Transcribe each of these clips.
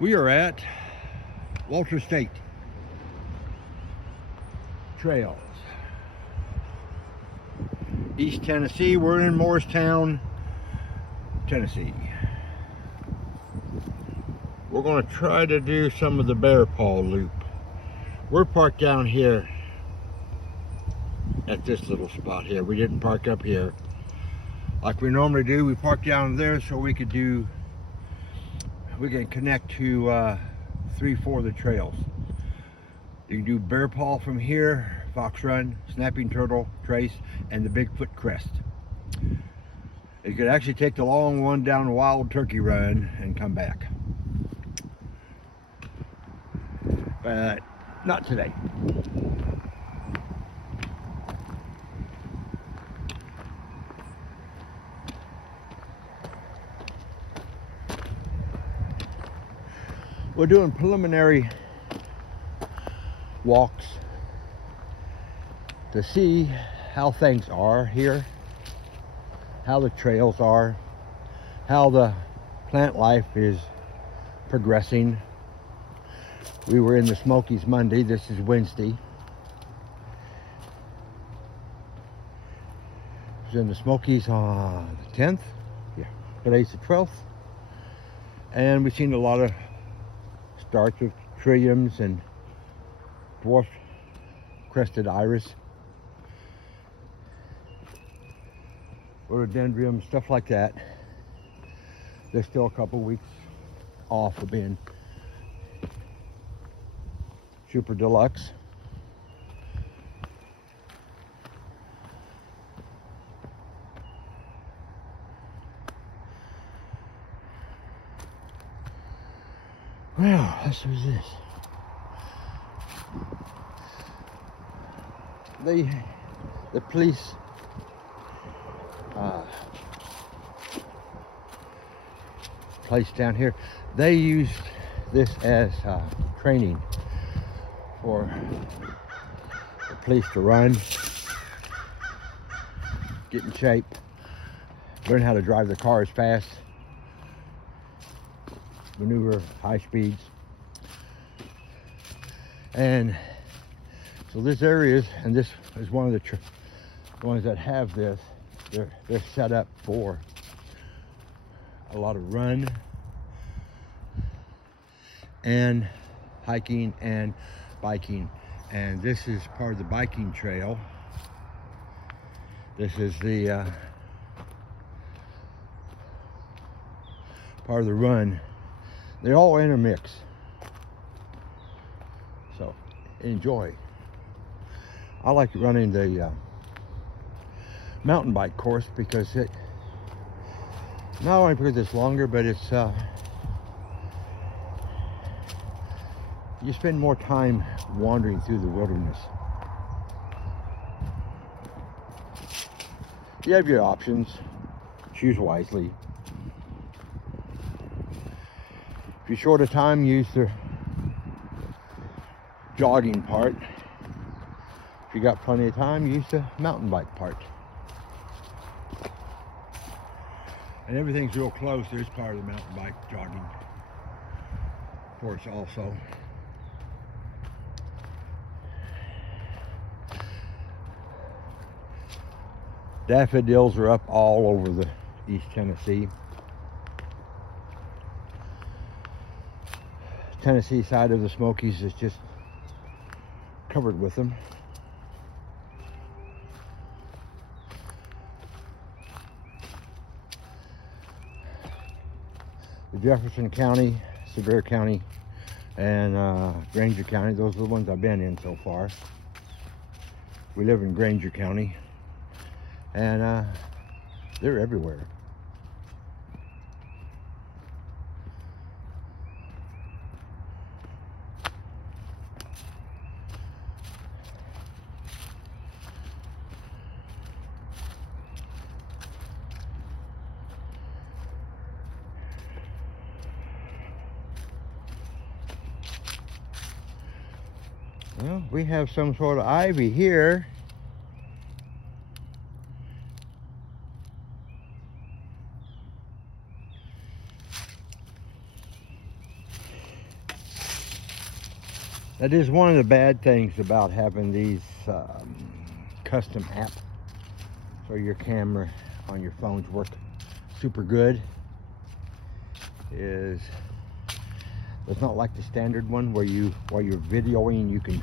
We are at Walter State Trails, East Tennessee. We're in Morristown, Tennessee. We're going to try to do some of the Bear Paw loop. We're parked down here at this little spot here. We didn't park up here like we normally do. We parked down there so we can connect to 3-4 of the trails. You can do Bear Paw from here, Fox Run, Snapping Turtle, Trace, and the Bigfoot Crest. You could actually take the long one down Wild Turkey Run and come back. But not today. We're doing preliminary walks to see how things are here, how the trails are, how the plant life is progressing. We were in the Smokies Monday. This is Wednesday. I was in the Smokies on the 10th. Yeah, today's the 12th. And we've seen a lot of starts of trilliums and dwarf crested iris, rhododendron, stuff like that. They're still a couple weeks off of being super deluxe. Well, let's do this. The police place down here, they used this as training for the police to run, get in shape, learn how to drive the cars fast, maneuver high speeds. And so this area is, and this is one of the ones that have this, they're set up for a lot of run and hiking and biking. And this is part of the biking trail. This is the part of the run. They all intermix. So enjoy. I like running the mountain bike course because it, not only because it's longer, but it's you spend more time wandering through the wilderness. You have your options. Choose wisely. If you're short of time, use the jogging part. If you got plenty of time, use the mountain bike part. And everything's real close. There's part of the mountain bike jogging course also. Daffodils are up all over the East Tennessee. Tennessee side of the Smokies is just covered with them. The Jefferson County, Sevier County, and Granger County, those are the ones I've been in so far. We live in Granger County, and they're everywhere. Well, we have some sort of ivy here. That is one of the bad things about having these custom apps, so your camera on your phones work super good. Is it's not like the standard one where while you're videoing, you can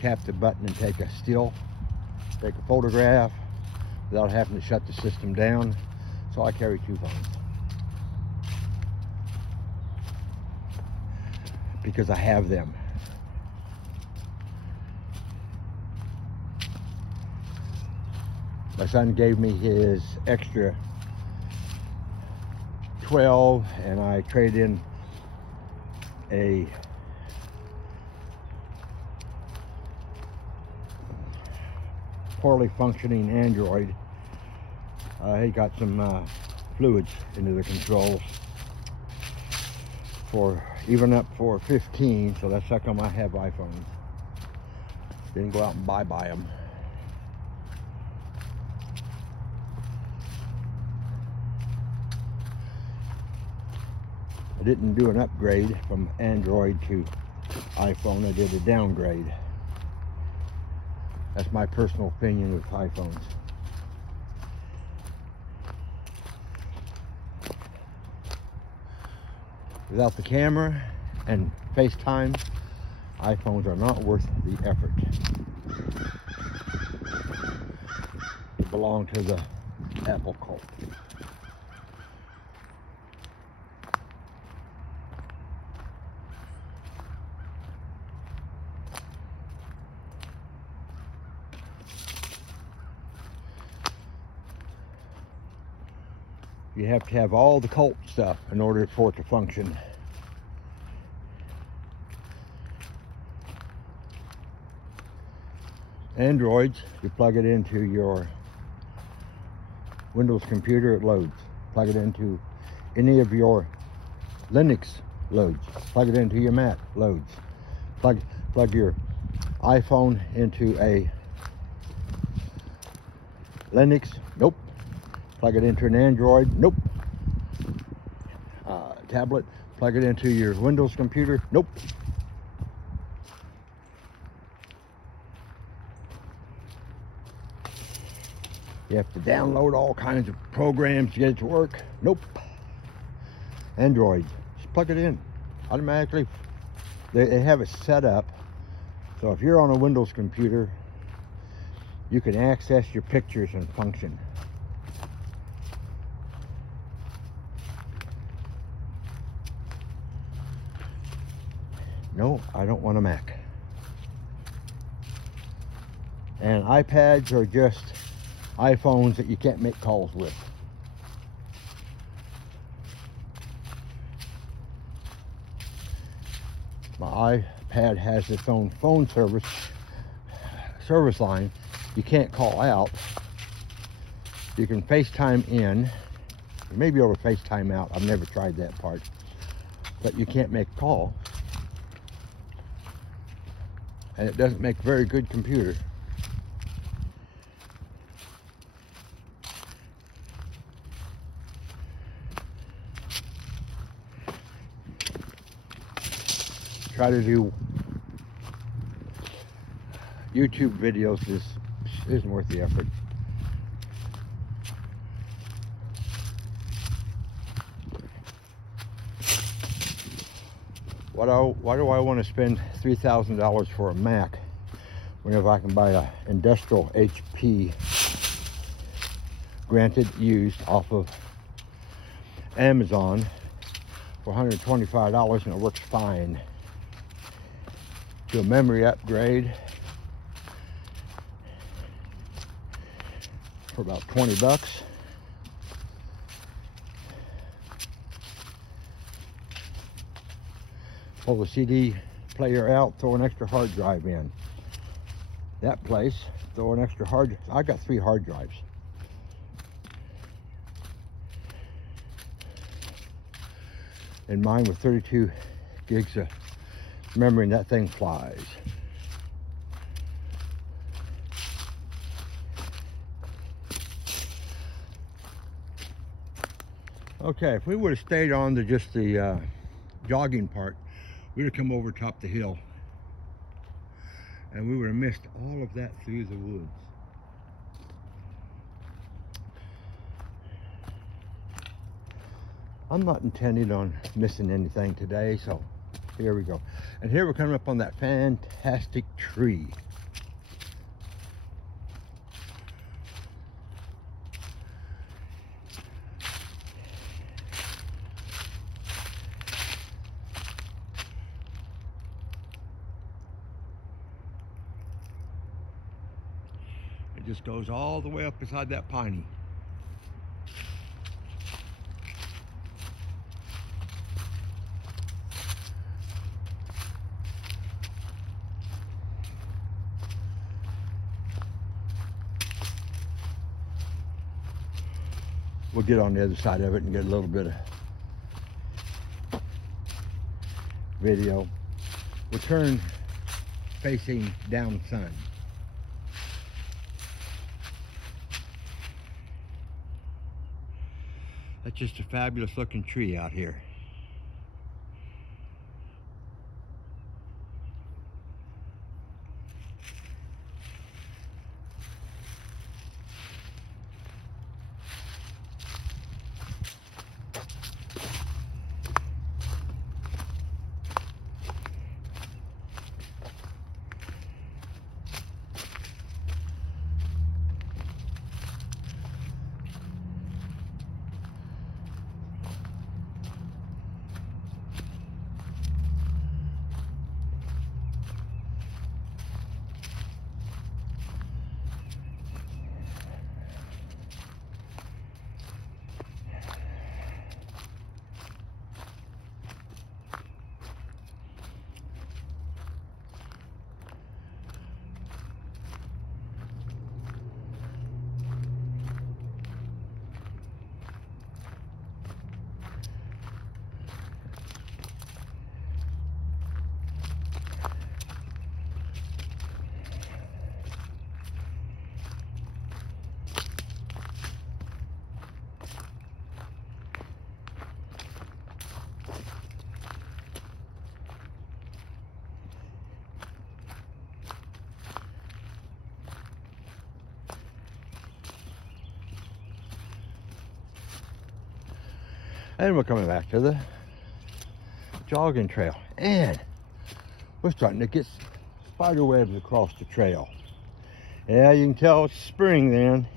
tap the button and take a photograph without having to shut the system down. So I carry 2 phones because I have them. My son gave me his extra 12 and I traded in a poorly functioning Android. He got some fluids into the controls for even up for 15, so that's how come I have iPhones. Didn't go out and buy them. I didn't do an upgrade from Android to iPhone. I did a downgrade. That's my personal opinion with iPhones. Without the camera and FaceTime, iPhones are not worth the effort. They belong to the Apple cult. You have to have all the cult stuff in order for it to function. Androids, you plug it into your Windows computer, it loads. Plug it into any of your Linux, loads. Plug it into your Mac, loads. Plug your iPhone into a Linux, nope. Plug it into an Android, nope. Tablet, plug it into your Windows computer, nope. You have to download all kinds of programs to get it to work, nope. Android, just plug it in automatically. They have it set up so if you're on a Windows computer, you can access your pictures and function. No, I don't want a Mac. And iPads are just iPhones that you can't make calls with. My iPad has its own phone service line. You can't call out. You can FaceTime in. You may be able to FaceTime out. I've never tried that part. But you can't make a call. And it doesn't make a very good computer. Try to do YouTube videos isn't worth the effort. Why do I want to spend $3,000 for a Mac whenever I can buy an industrial HP, granted used, off of Amazon for $125 and it works fine. Do a memory upgrade for about 20 bucks. Pull the CD player out, throw an extra hard drive in. That place, throw an extra hard, I got 3 hard drives. And mine with 32 gigs of memory, and that thing flies. Okay, if we would have stayed on to just the jogging part, we'd have come over top the hill and we would have missed all of that through the woods. I'm not intending on missing anything today, so here we go. And here we're coming up on that fantastic tree. It just goes all the way up beside that piney. We'll get on the other side of it and get a little bit of video. We'll turn facing down sun. That's just a fabulous looking tree out here. And we're coming back to the jogging trail. And we're starting to get spider webs across the trail. Yeah, you can tell it's spring then.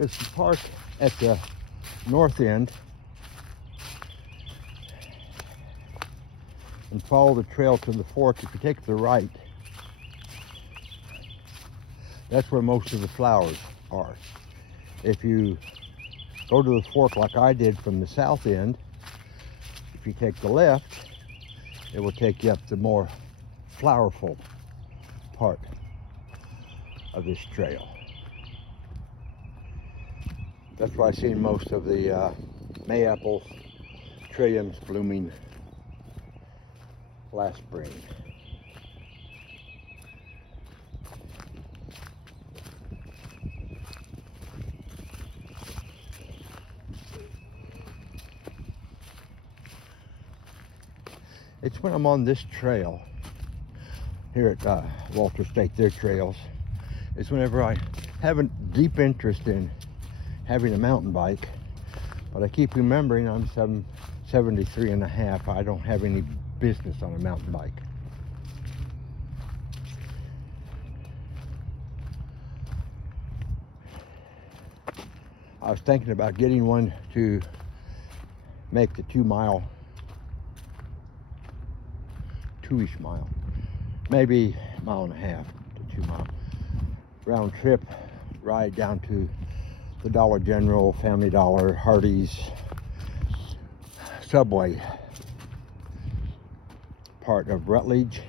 It's the park at the north end and follow the trail to the fork. If you take the right, that's where most of the flowers are. If you go to the fork like I did from the south end, if you take the left, it will take you up the more flowerful part of this trail. That's why I seen most of the mayapple trilliums blooming last spring. It's when I'm on this trail here at Walter State, their trails, it's whenever I have a deep interest in having a mountain bike, but I keep remembering I'm 73 and a half. I don't have any business on a mountain bike. I was thinking about getting one to make the 2 mile, 2-ish mile, maybe 1.5 to 2 mile round trip ride down to the Dollar General, Family Dollar, Hardee's, Subway part of Rutledge,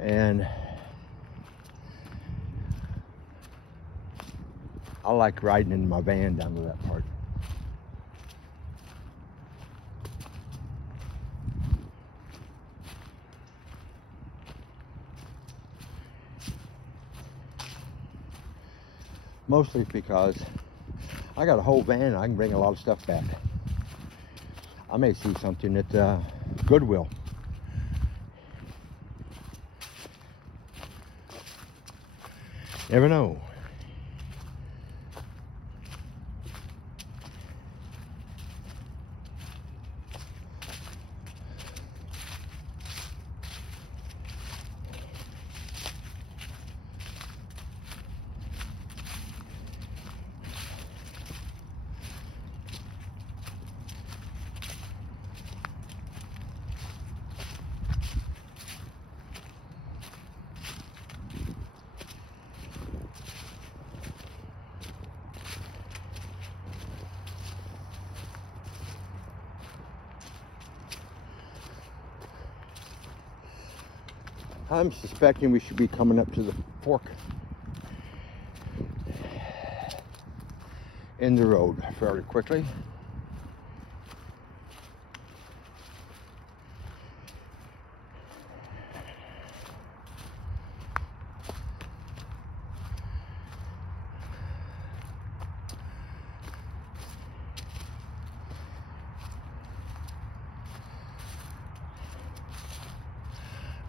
and I like riding in my van down to that part. Mostly because I got a whole van and I can bring a lot of stuff back. I may see something at Goodwill. Never know. I'm suspecting we should be coming up to the fork in the road fairly quickly.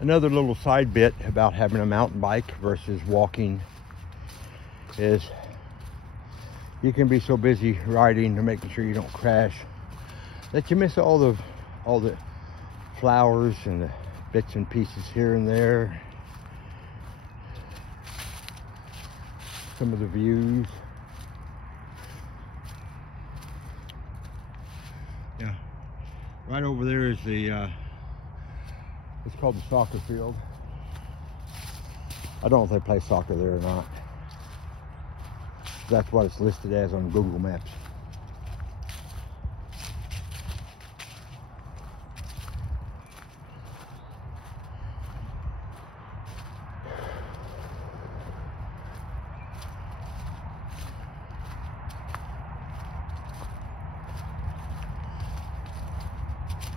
Another little side bit about having a mountain bike versus walking is you can be so busy riding and making sure you don't crash that you miss all the flowers and the bits and pieces here and there. Some of the views. Yeah, right over there is the it's called the soccer field. I don't know if they play soccer there or not. That's what it's listed as on Google Maps.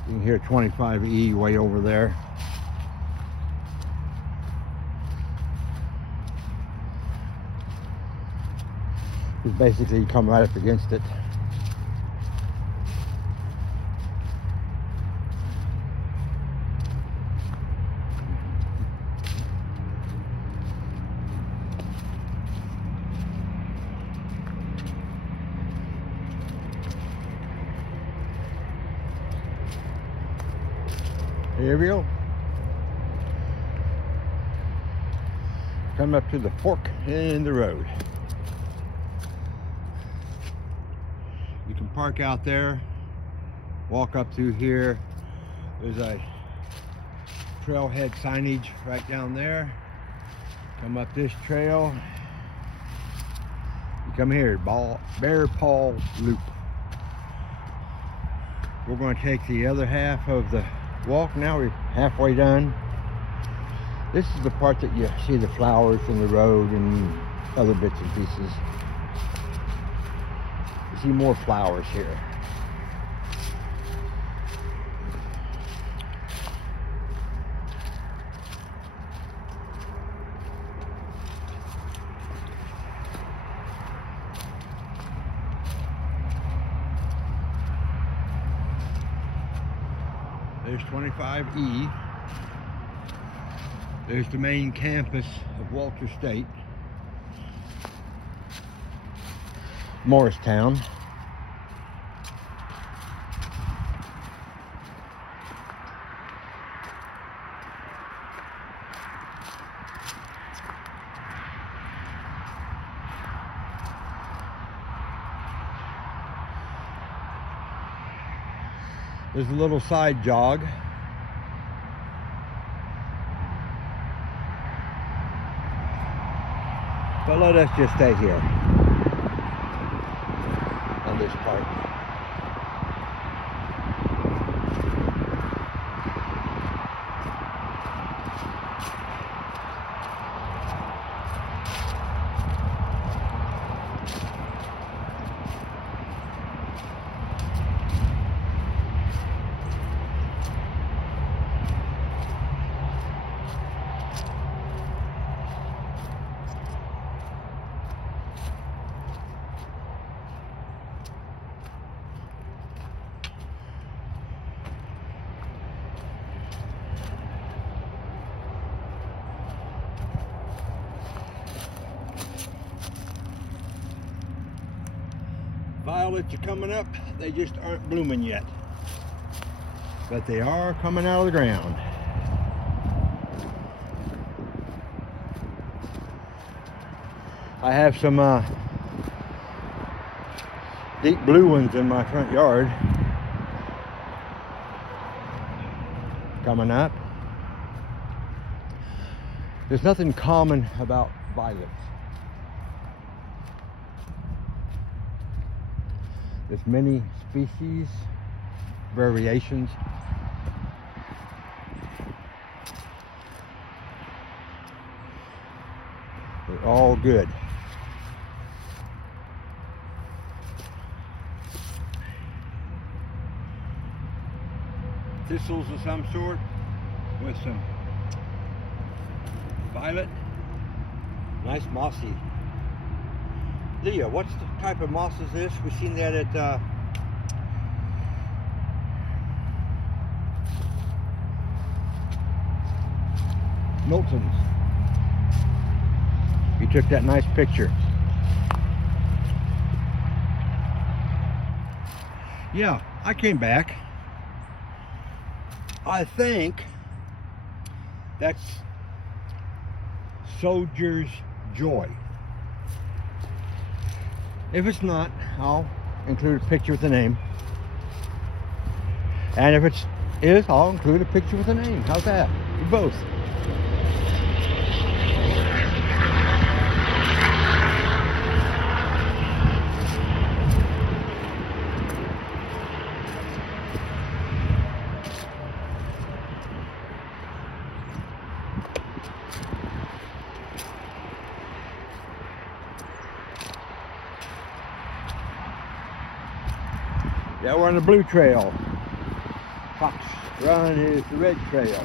You can hear 25E way over there. Basically, you come right up against it. Here we go. Come up to the fork in the road. You can park out there, walk up through here. There's a trailhead signage right down there. Come up this trail. You come here, Bear Paw Loop. We're going to take the other half of the walk. Now we're halfway done. This is the part that you see the flowers from the road and other bits and pieces. You see more flowers here. There's 25E. There's the main campus of Walter State, Morristown. There's a little side jog. But let us just stay here on this part. Violets are coming up, they just aren't blooming yet. But they are coming out of the ground. I have some deep blue ones in my front yard coming up. There's nothing common about violets. There's many species, variations. They're all good. Thistles of some sort with some violet. Nice mossy. Leah, what's the type of moss is this? We've seen that at Milton's. You took that nice picture. Yeah, I came back. I think that's Soldier's Joy. If it's not, I'll include a picture with the name. And if it is, I'll include a picture with the name. How's that? Both. Yeah, we're on the blue trail. Fox Run is the red trail.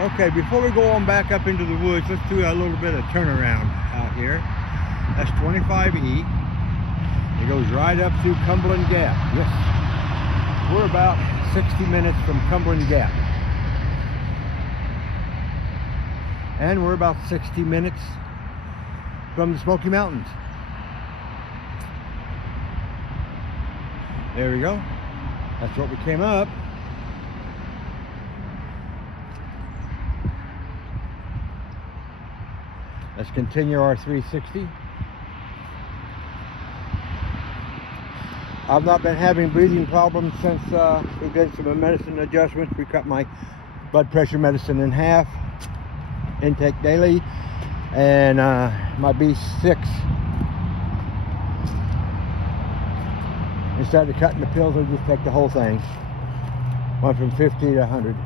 Okay, before we go on back up into the woods, let's do a little bit of turnaround out here. That's 25E. It goes right up through Cumberland Gap. Yes. We're about 60 minutes from Cumberland Gap. And we're about 60 minutes from the Smoky Mountains. There we go. That's what we came up. Let's continue our 360. I've not been having breathing problems since we did some medicine adjustments. We cut my blood pressure medicine in half. Intake daily, and my B6, instead of cutting the pills, I just take the whole thing. Went from 50 to 100.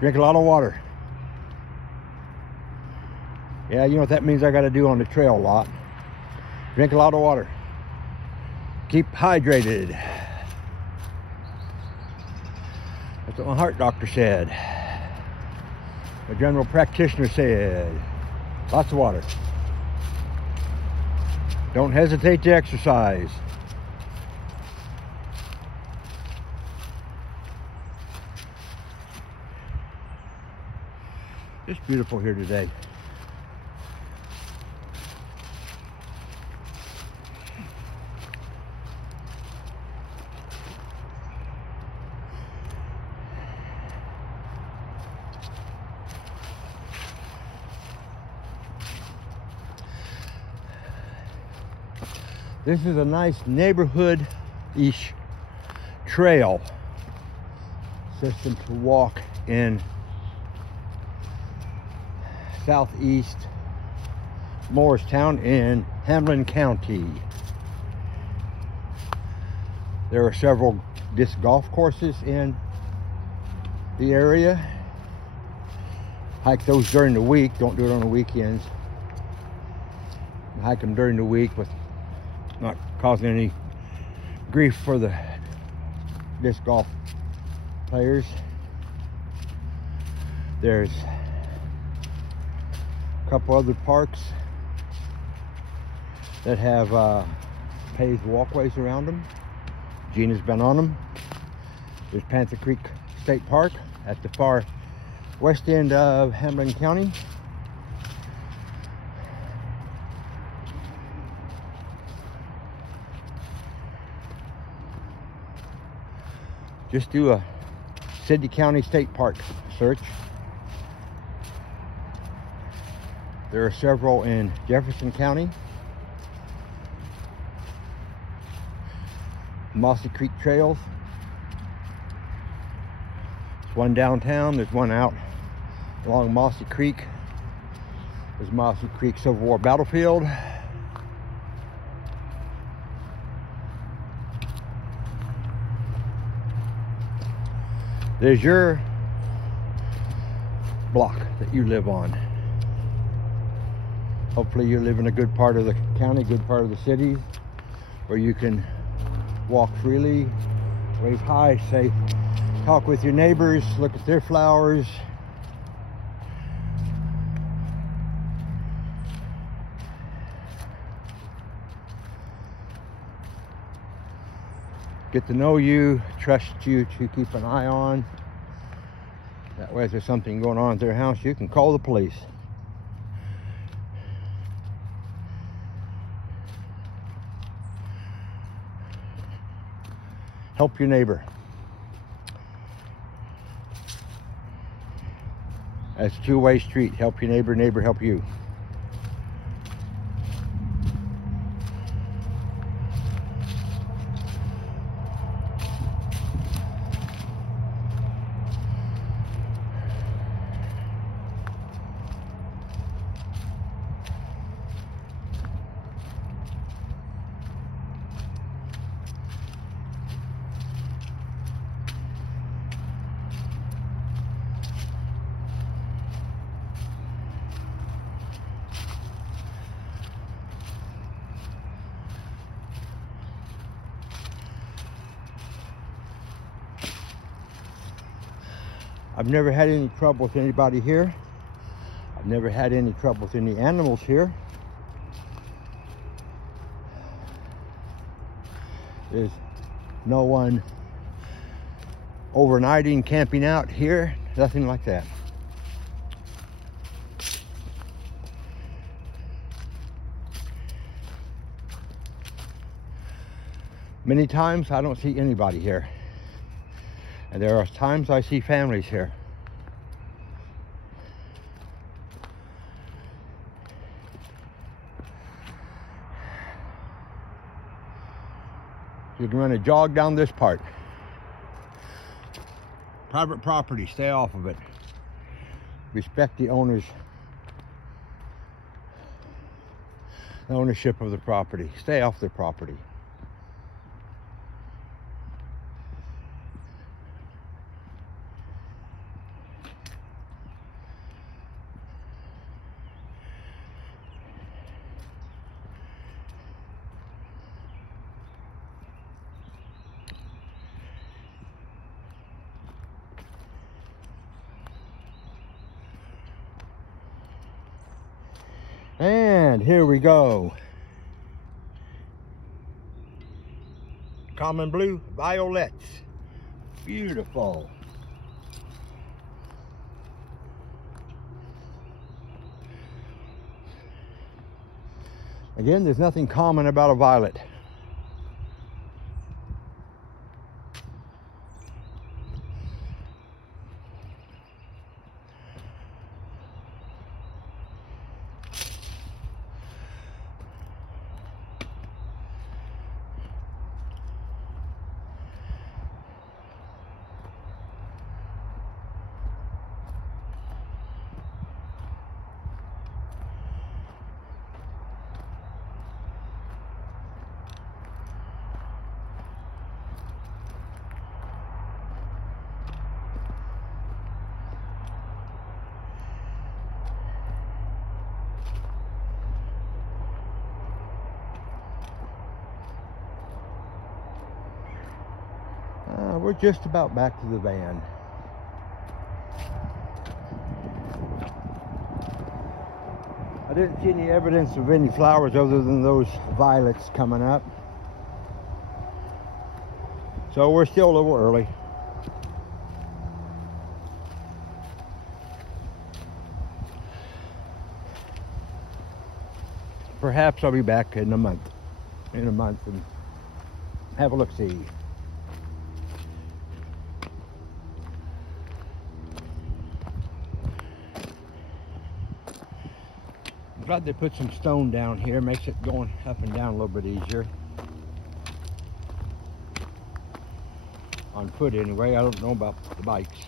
Drink a lot of water. Yeah, you know what that means I got to do on the trail a lot. Drink a lot of water. Keep hydrated. That's what my heart doctor said. My general practitioner said, lots of water. Don't hesitate to exercise. It's beautiful here today. This is a nice neighborhood-ish trail system to walk in southeast Morristown in Hamlin County. There are several disc golf courses in the area. Hike those during the week, don't do it on the weekends. Hike them during the week with not causing any grief for the disc golf players. There's a couple other parks that have paved walkways around them. Gina's been on them. There's Panther Creek State Park at the far west end of Hamlin County. Just do a Sidney County State Park search. There are several in Jefferson County. Mossy Creek Trails. There's one downtown, there's one out along Mossy Creek. There's Mossy Creek Civil War Battlefield. There's your block that you live on. Hopefully you live in a good part of the county, good part of the city, where you can walk freely, wave hi, say, talk with your neighbors, look at their flowers. Get to know you, trust you to keep an eye on. That way if there's something going on at their house, you can call the police. Help your neighbor. That's a two-way street. Help your neighbor, neighbor help you. I've never had any trouble with anybody here. I've never had any trouble with any animals here. There's no one overnighting, camping out here, nothing like that. Many times I don't see anybody here. And there are times I see families here. You can run a jog down this part. Private property, stay off of it. Respect the ownership of the property. Stay off their property. And here we go. Common blue violets. Beautiful. Again, there's nothing common about a violet. We're just about back to the van. I didn't see any evidence of any flowers other than those violets coming up. So we're still a little early. Perhaps I'll be back in a month and have a look-see. I'm glad they put some stone down here. Makes it going up and down a little bit easier. On foot anyway. I don't know about the bikes.